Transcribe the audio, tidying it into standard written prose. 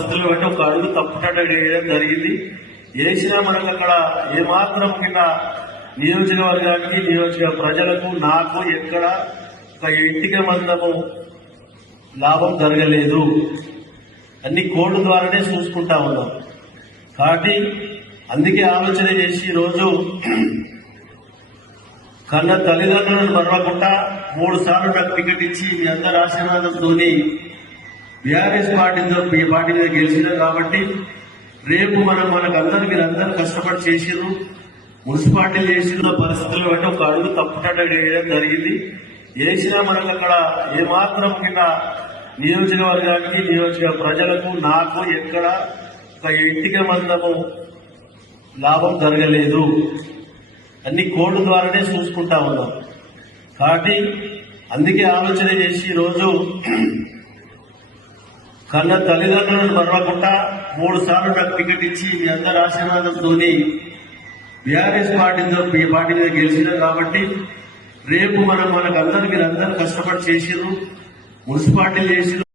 పరిస్థితులు బట్టి ఒక అడుగు తప్పుటట్టు వేయడం జరిగింది. వేసినా మనకు అక్కడ ఏమాత్రం కింద నియోజకవర్గానికి నియోజక ప్రజలకు నాకు ఎక్కడ ఒక ఇంటికి మందము లాభం జరగలేదు. అన్ని కోడ్ల ద్వారానే చూసుకుంటా ఉన్నాం. కాబట్టి అందుకే ఆలోచన చేసి ఈరోజు కన్న తల్లిదండ్రులను మరవకుండా 3 సార్లు నాకు టికెట్ ఇచ్చి మీ అందరి ఆశీర్వాదంతో బీఆర్ఎస్ పార్టీ మీద గెలిచినాం. కాబట్టి రేపు మనకందరూ మీరందరూ కష్టపడి చేసిర్రు, మున్సిపాలిటీలు చేసిన పరిస్థితులు బట్టి ఒక అడుగు తప్పుటట్టు వేయడం జరిగింది. వేసినా మనకు అక్కడ ఏమాత్రం కింద నియోజకవర్గానికి నియోజక ప్రజలకు నాకు ఎక్కడ ఒక ఇంటికి మందము లాభం జరగలేదు. అన్ని కోడ్ల ద్వారానే చూసుకుంటా ఉన్నాం. కాబట్టి అందుకే ఆలోచన చేసి ఈరోజు కన్న తల్లిదండ్రులను మరవకుండా 3 సార్లు నాకు టికెట్ ఇచ్చి మీ అందరి ఆశీర్వాదంతో బీఆర్ఎస్ పార్టీ మీద గెలిచినాం. కాబట్టి రేపు మనకందరూ మీరందరూ కష్టపడి చేసిర్రు, మున్సిపాలిటీలు చేసిర్రు.